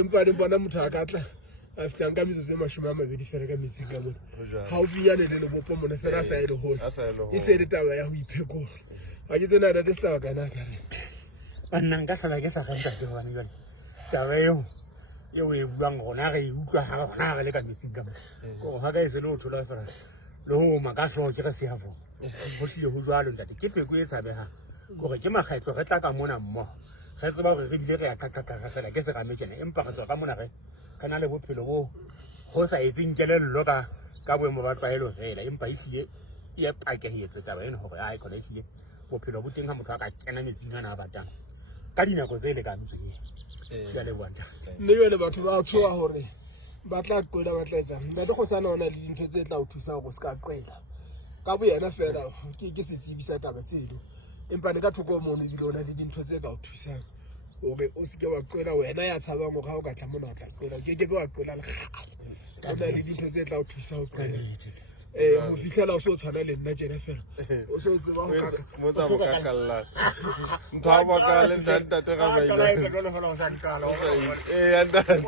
empa di bona motho a ka tla a fitlang ka metsotso e 20 fela ka metsing ka mona ha o finyane le lebopo mona fela a sa e le hole e se le taba ya ho iphekola ha ke tsena da se taba kana ka re banna nka hlola ke sa ganta ke bana jwale taba eo e buang gona re utlwa ha gona re le ka metsing ka mona go ha ka e se le o thola fela le ho maka hlo ke re se hafo ho tlile ho jwalo ntate ke peko e sa beha gore ke makgaitlo re tla ka mona mmo re tseba gore re bile re ya ka sela ke se ga metjena empa re tswa ka mona re kana le bophelo bo ho sa etseng kelello ka boemo ba twaelo fela empa e file e pakehetse taba eno hore ha e khona e file bophelo bo teng ha motho a ka kena metsing ana a batang ka dinako tse le ka ntsweng ya le bona mme jwale batho ba tshoa hore ba tla qoela ba tla etsang ba le go sana ona le dintho tse tla o thusa go se ka qoela ka bo yena fela ke se tsebisa taba tseno empa le ka thoko mo no dilo na le dintho tse ka o thusang hore o se ke wa qoela wena ya tshaba mo ga o ka tla mona o tla qoela ke wa qoela le ga ona le dintho tse tla o thusa ho qoela ho fihlela o so tshwana le nna jena fela o so tseba ho ka mo tsa ka kalla ntho a ba ka le ntate ga ba ile e ya ntate